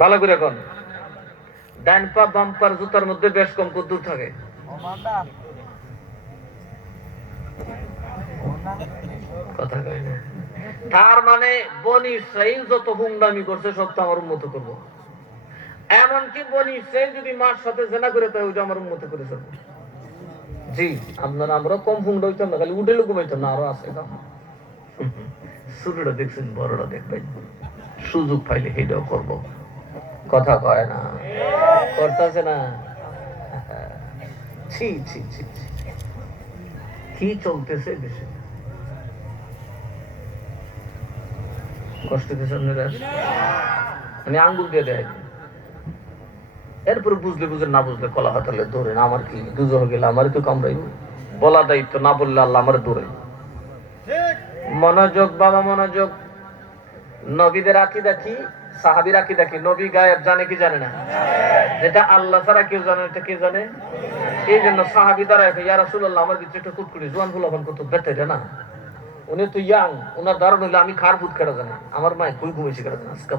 ভালো করে কোন ডান পা বাম পার জুতার মধ্যে বেশ কম কত দূর থাকে? কথা কয় না। তার মানে বনি ইসরাইল যত হুংডামি করছে সব তো আমার উন্মত করবো। এমনকি বনি ইসরাইল যদি মার সাথে জেনা করে তাই ওইটা আমার উন্মত করে চলবো। জি, আপনারা আমরা কম হুংডা হইতাম না, খালি উঠে লোক ঘুমাইতাম না, আরো আছে কাম। ছোটটা দেখছেন, বড়টা দেখবেন, সুযোগ পাইলে সেটাও করবো। কথা কয় না, করতেছে না। ছি ছি ছি ছি, কি চলতেছে দেশে? কষ্ট দিয়েছে আপনারা? আমি আঙ্গুল দিয়ে দেয়, এরপরে বুঝলে বুঝে, না বুঝলে কলা হাতালে ধরেন। আমার কি দুজো হয়ে গেলে আমার তো কামড়াইব, বলা দায়িত্ব, না বললে আল্লাহ আমার দৌড়াই। মনোযোগ বাবা, মনোযোগ। নবীদের আকীদা কি, সাহাবীর আকীদা কি? নবী গায়েব জানে কি জানে না? যেটা আল্লাহ ছাড়া কেউ জানে, এটা কে জানে? এই জন্য সাহাবী দাঁড়ায় ইয়া রাসূলুল্লাহ, আমার ভিতরে একটা কুটকুটি জোয়ান ফুলাফান কত বেটাইটা না, উনি তো ইয়াং, ওনার ধারণ হইলে আমি খার ভূত কেটে জানে, আমার মায় কই ঘুমাইছি কেটে জানে আজকে।